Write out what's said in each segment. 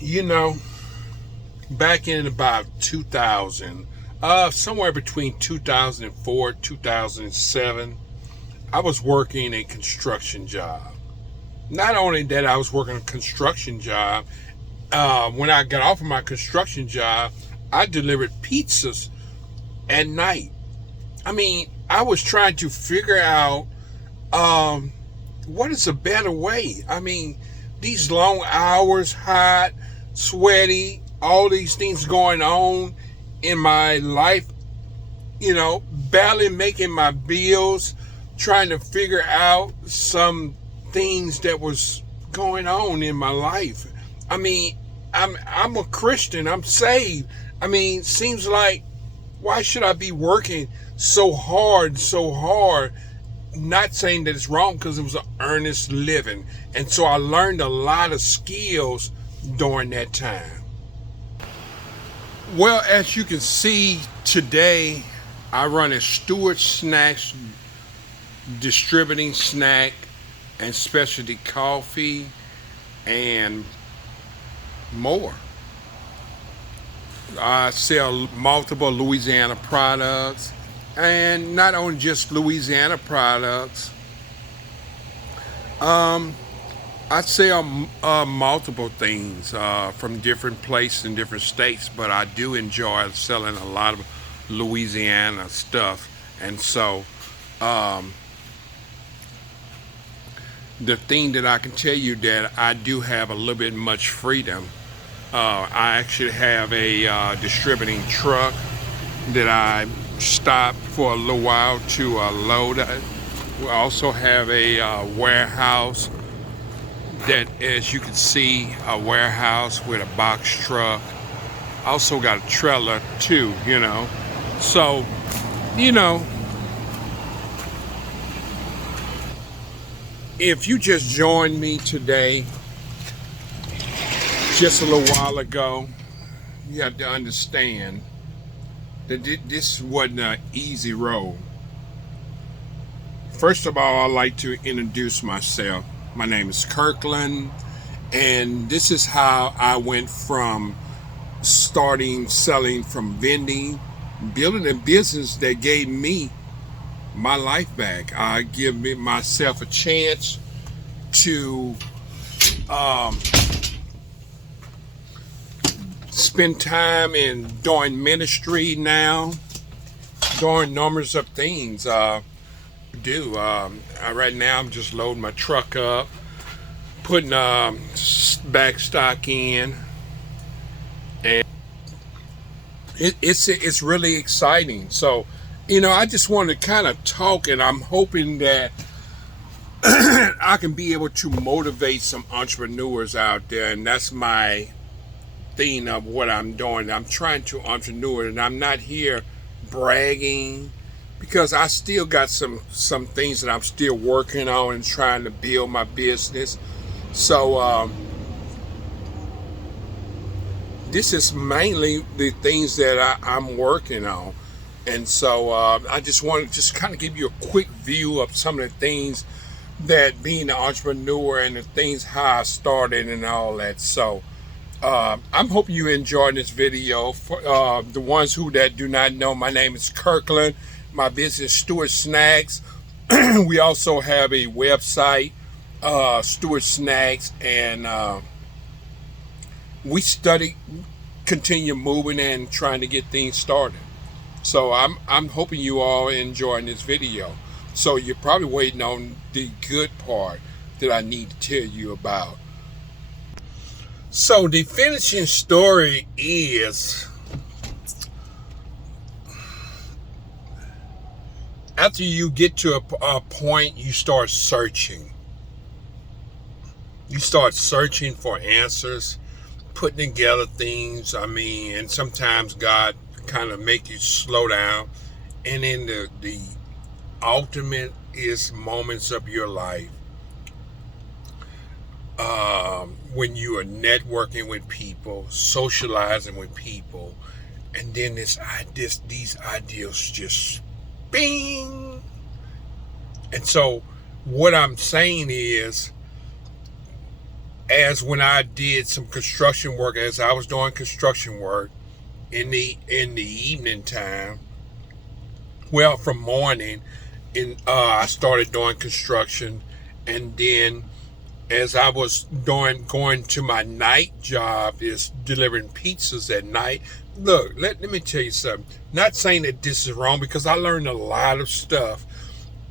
You know, back in about 2000, somewhere between 2004 2007, I was working a construction job. Not only that, I was working a construction job. When I got off of my construction job, I delivered pizzas at night. I mean, I was trying to figure out what is a better way. I mean, these long hours, hot, sweaty, all these things going on in my life, barely making my bills, trying to figure out some things that was going on in my life. I mean, I'm a Christian. I'm saved. I mean, seems like, why should I be working so hard, so hard? Not saying that it's wrong, because it was an earnest living. And so I learned a lot of skills during that time. Well, as you can see today, I run a Stewart Snacks, distributing snack and specialty coffee and more. I sell multiple Louisiana products, and not only just Louisiana products. I sell multiple things from different places in different states, but I do enjoy selling a lot of Louisiana stuff. And so the thing that I can tell you that I do have a little bit much freedom. I actually have a distributing truck that I stop for a little while to load. We also have a warehouse that, as you can see, a warehouse with a box truck. Also got a trailer too, So, if you just joined me today, just a little while ago, you have to understand that this wasn't an easy road. First of all, I'd like to introduce myself. My name is Kirkland, and this is how I went from starting selling, from vending, building a business that gave me my life back. I give myself a chance to spend time in doing ministry now, doing numbers of things. Right now I'm just loading my truck up, putting back stock in, and it's really exciting. So, I just want to kind of talk, and I'm hoping that I can be able to motivate some entrepreneurs out there, and that's my thing of what I'm doing. I'm trying to entrepreneur, and I'm not here bragging, because I still got some things that I'm still working on and trying to build my business. So this is mainly the things that I'm working on. And so I just want to just kind of give you a quick view of some of the things that being an entrepreneur, and the things how I started and all that. So I'm hoping you enjoyed this video. For the ones that do not know, my name is Kirkland. My business, Stewart Snacks. We also have a website, Stewart Snacks, and we continue moving and trying to get things started. So I'm hoping you all enjoying this video. So you're probably waiting on the good part that I need to tell you about. So the finishing story is, after you get to a point, you start searching. You start searching for answers, putting together things. I mean, and sometimes God kind of make you slow down. And then the ultimate is moments of your life when you are networking with people, socializing with people, and then these ideas just bing. And so what I'm saying is, as when I did some construction work, as I was doing construction work in the evening time. Well, from morning, I started doing construction, and then as I was going to my night job, is delivering pizzas at night. Look, let me tell you something. Not saying that this is wrong, because I learned a lot of stuff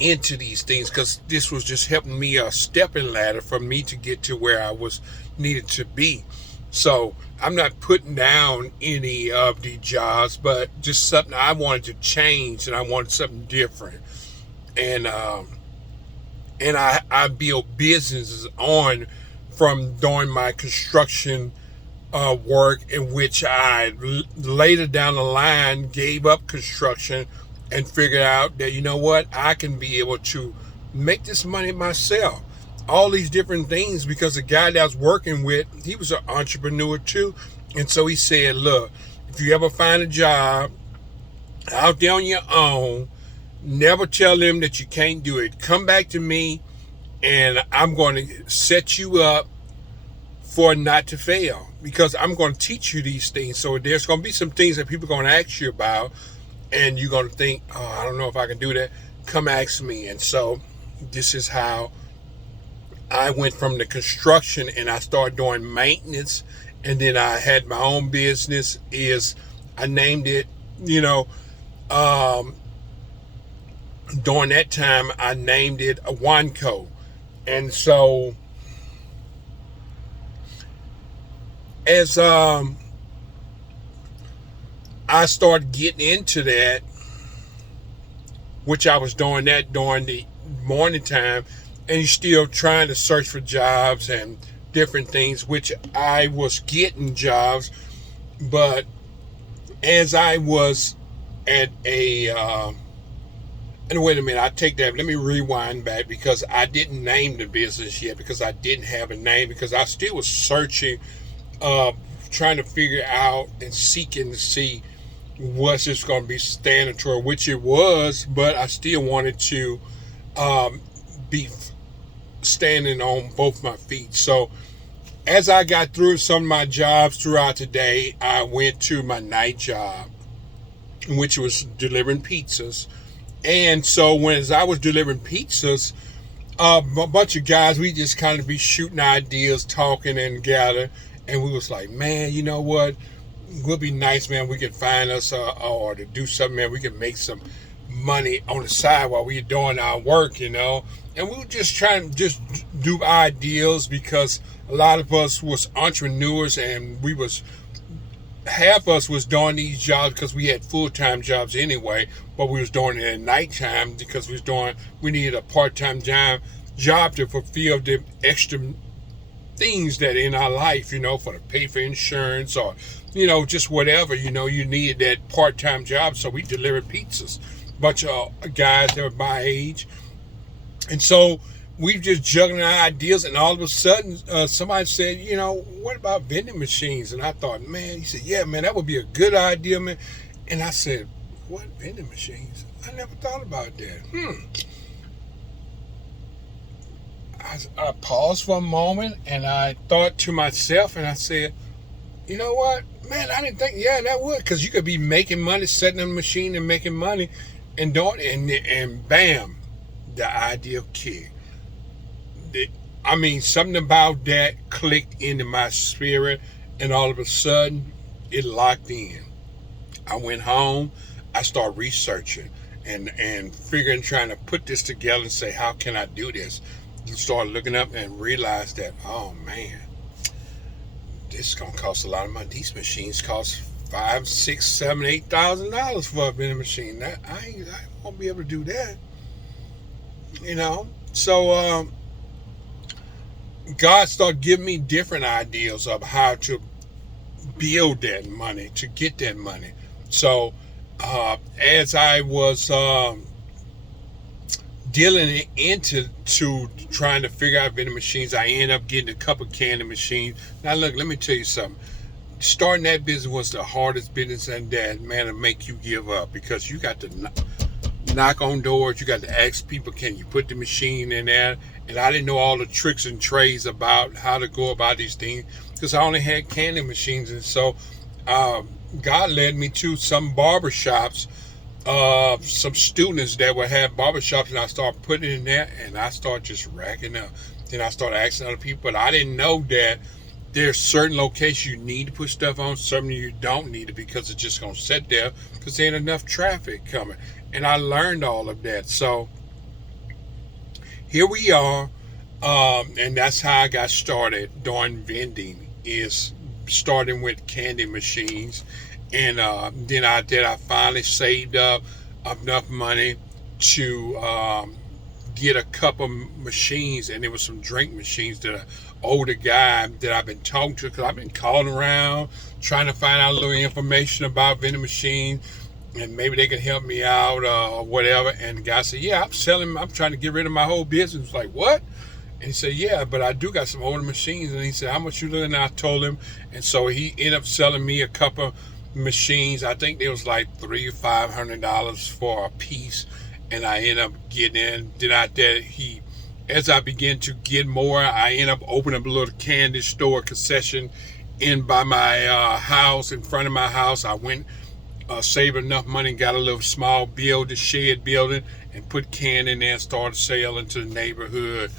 into these things, because this was just helping me a stepping ladder for me to get to where I was needed to be. So I'm not putting down any of the jobs, but just something I wanted to change, and I wanted something different. And I build businesses on from doing my construction work, in which I later down the line gave up construction and figured out that, you know what, I can be able to make this money myself. All these different things, because the guy that I was working with, he was an entrepreneur too. And so he said, look, if you ever find a job out there on your own, never tell them that you can't do it. Come back to me, and I'm going to set you up for not to fail, because I'm going to teach you these things. So there's going to be some things that people are going to ask you about, and you're going to think, oh, I don't know if I can do that. Come ask me. And so this is how I went from the construction, and I started doing maintenance, and then I had my own business. I named it, during that time, I named it a Wanco. And so as I started getting into that, which I was doing that during the morning time, and you're still trying to search for jobs and different things, which I was getting jobs. But as I was at and wait a minute, I take that. Let me rewind back, because I didn't name the business yet, because I didn't have a name, because I still was searching, trying to figure out and seeking to see what's just going to be standard, which it was, but I still wanted to be standing on both my feet. So as I got through some of my jobs throughout the day, I went to my night job, which was delivering pizzas. And so as I was delivering pizzas, a bunch of guys, we just kind of be shooting ideas, talking and gather. And we was like, man, you know what? Would be nice, man. We could find us or to do something, man. We could make some money on the side while we were doing our work, And we were just trying to just do ideas, because a lot of us was entrepreneurs, and half of us was doing these jobs because we had full-time jobs anyway, but we was doing it at nighttime because we needed a part-time job to fulfill the extra things that in our life, for to pay for insurance or, just whatever, you needed that part-time job. So we delivered pizzas. Bunch of guys that were my age. And so we just juggling our ideas, and all of a sudden somebody said, what about vending machines? And I thought, man, he said, yeah, man, that would be a good idea, man. And I said, what, vending machines? I never thought about that. I paused for a moment, and I thought to myself, and I said, you know what, man, I didn't think, yeah, that would, because you could be making money, setting up a machine and making money and doing it, and bam, the idea kicked. Something about that clicked into my spirit, and all of a sudden, it locked in. I went home, I started researching and figuring, trying to put this together and say, how can I do this? And started looking up and realized that, oh man, this is gonna cost a lot of money. These machines cost $5,000, $6,000, $7,000, $8,000 for a vending machine. That I won't be able to do that. So God started giving me different ideas of how to build that money, to get that money. So as I was dealing into trying to figure out vending machines, I ended up getting a couple candy machines. Now look, let me tell you something. Starting that business was the hardest business, and that, man, to make you give up, because you got to knock on doors. You got to ask people, can you put the machine in there? And I didn't know all the tricks and trades about how to go about these things because I only had candy machines. And so God led me to some barbershops, some students that would have barbershops, and I started putting it in there, and I started just racking up. Then I started asking other people, but I didn't know that there's certain locations you need to put stuff on, some you don't need it because it's just going to sit there because there ain't enough traffic coming. And I learned all of that. So here we are, and that's how I got started doing vending, is starting with candy machines. And then I finally saved up enough money to get a couple machines, and there was some drink machines that an older guy that I've been talking to, because I've been calling around trying to find out a little information about vending machines, and maybe they can help me out or whatever. And the guy said, yeah, I'm trying to get rid of my whole business. Like, what? And he said, yeah, but I do got some older machines. And he said, how much you looking at? I told him. And so he ended up selling me a couple machines. I think it was like $300 or $500 for a piece. And I ended up getting in. As I began to get more, I ended up opening up a little candy store concession in by my house, in front of my house. I went, saved enough money, got a little small shed building, and put candy in there and started selling to the neighborhood.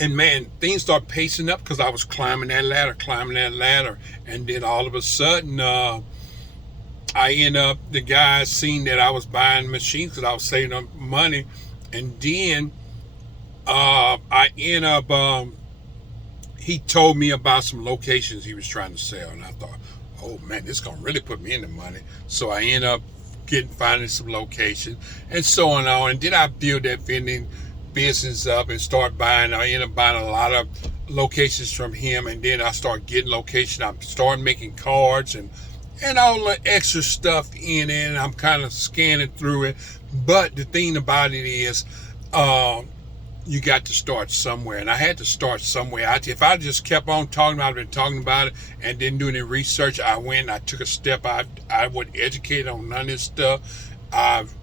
And man, things started pacing up because I was climbing that ladder. And then all of a sudden, the guy seen that I was buying machines because I was saving up money. And then he told me about some locations he was trying to sell. And I thought, oh man, this is going to really put me in the money. So I ended up finding some locations and so on. And then I built that vending business up and start buying. I ended up buying a lot of locations from him, and then I started getting locations. I started making cards and all the extra stuff in it, and I'm kind of scanning through it. But the thing about it is, you got to start somewhere, and I had to start somewhere. If I just kept on talking about it and talking about it and didn't do any research, I went and I took a step. I wasn't educated on none of this stuff.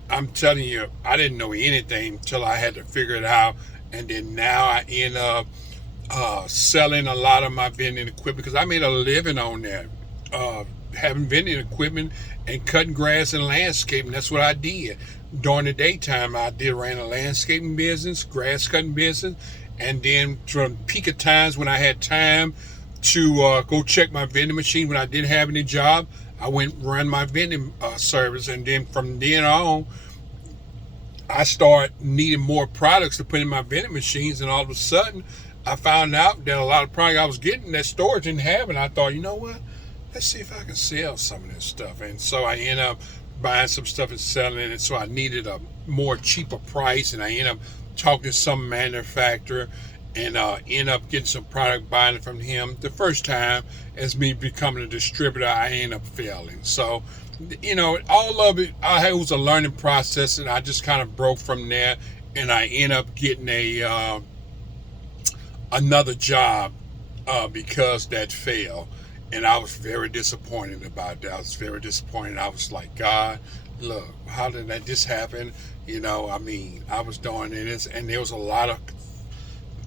I'm telling you, I didn't know anything until I had to figure it out. And then now I end up selling a lot of my vending equipment because I made a living on that, having vending equipment and cutting grass and landscaping. That's what I did. During the daytime, I ran a landscaping business, grass cutting business, and then from peak of times when I had time to go check my vending machine when I didn't have any job, I went run my vending service. And then from then on, I started needing more products to put in my vending machines, and all of a sudden I found out that a lot of product I was getting that stores didn't have, and I thought, you know what, let's see if I can sell some of this stuff. And so I ended up buying some stuff and selling it, and so I needed a more cheaper price, and I ended up talking to some manufacturer and end up getting some product, buying it from him. The first time, as me becoming a distributor, I ended up failing. So, all of it, it was a learning process, and I just kind of broke from there, and I ended up getting another job because that failed. And I was very disappointed about that. I was very disappointed. I was like, God, look, how did this happen? I was doing this, and there was a lot of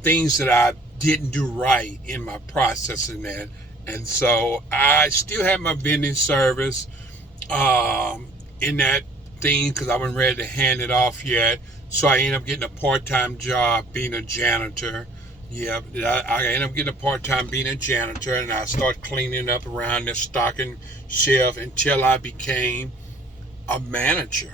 things that I didn't do right in my processing that. And so I still had my vending service in that thing because I wasn't ready to hand it off yet. So I ended up getting a part-time job being a janitor. Yeah, I ended up getting a part-time being a janitor, and I started cleaning up around the stocking shelf until I became a manager.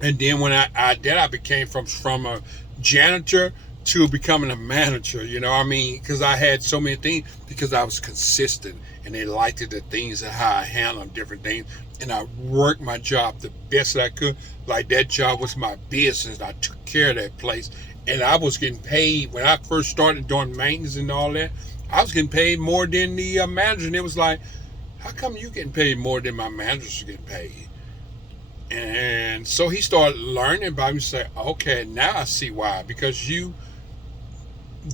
And then when I became from a janitor to becoming a manager, because I had so many things, because I was consistent, and they liked it, the things and how I handled different things, and I worked my job the best that I could. Like, that job was my business. I took care of that place. And I was getting paid, when I first started doing maintenance and all that, I was getting paid more than the manager. And it was like, how come you getting paid more than my managers are getting paid? And so he started learning about me and say, okay, now I see why. Because you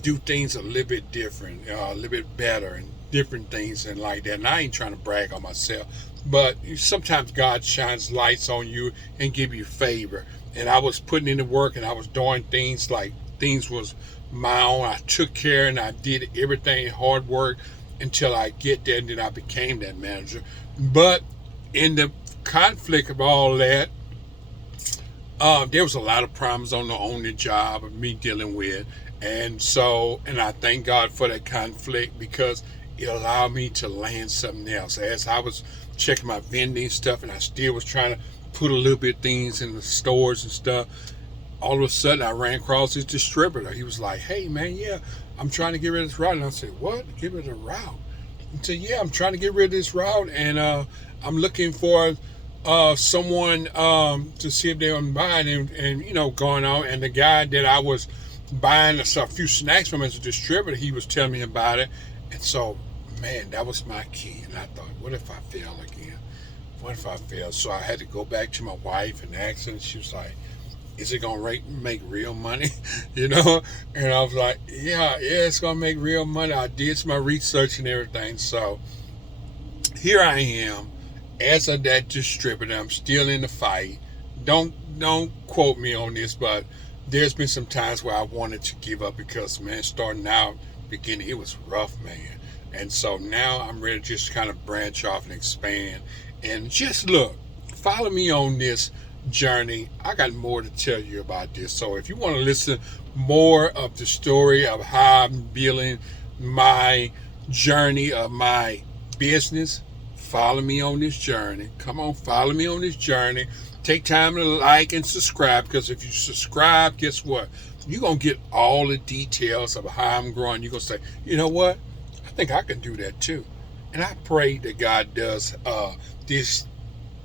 do things a little bit different, a little bit better. And different things and like that. And I ain't trying to brag on myself, but sometimes God shines lights on you and give you favor. And I was putting in the work and I was doing things like things was my own. I took care and I did everything hard work until I get there and then I became that manager. But in the conflict of all that, there was a lot of problems on the job of me dealing with. And I thank God for that conflict because it allowed me to land something else. As I was checking my vending stuff and I still was trying to put a little bit of things in the stores and stuff, all of a sudden I ran across this distributor. He was like, hey man, yeah, I'm trying to get rid of this route. And I said, what? Get rid of the route? He said, yeah, I'm trying to get rid of this route and I'm looking for someone to see if they want to buy it and going on. And the guy that I was buying a few snacks from as a distributor, he was telling me about it. And so, man, that was my key. And I thought, what if I fail again? What if I fail? So I had to go back to my wife and ask her, and she was like, is it going to make real money? And I was like, yeah, it's going to make real money. I did some research and everything. So here I am as that distributor. I'm still in the fight. Don't quote me on this, but there's been some times where I wanted to give up because, man, starting out, beginning, it was rough, man. And so now I'm ready to just kind of branch off and expand. And just look, follow me on this journey. I got more to tell you about this. So if you want to listen more of the story of how I'm building my journey of my business, follow me on this journey. Come on, follow me on this journey. Take time to like and subscribe, because if you subscribe, guess what? You're going to get all the details of how I'm growing. You're going to say, you know what? I think I can do that too. And I pray that God does this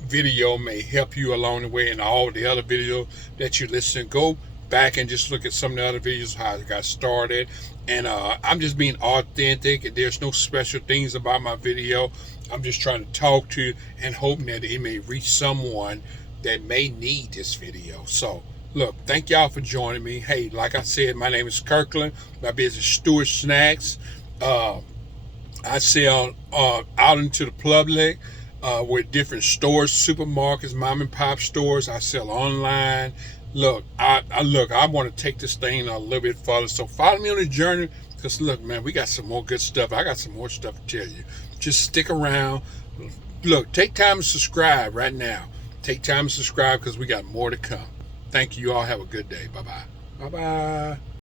video may help you along the way, and all the other videos that you listen. Go back and just look at some of the other videos, how I got started. And I'm just being authentic, and there's no special things about my video. I'm just trying to talk to you and hoping that it may reach someone that may need this video. So look, thank y'all for joining me. Hey, like I said, my name is Kirkland. My business is Stewart Snacks. I sell out into the public with different stores, supermarkets, mom and pop stores. I sell online. Look, I want to take this thing a little bit further. So follow me on the journey, because look, man, we got some more good stuff. I got some more stuff to tell you. Just stick around. Look, take time to subscribe right now. Take time to subscribe because we got more to come. Thank you. You all have a good day. Bye-bye. Bye-bye.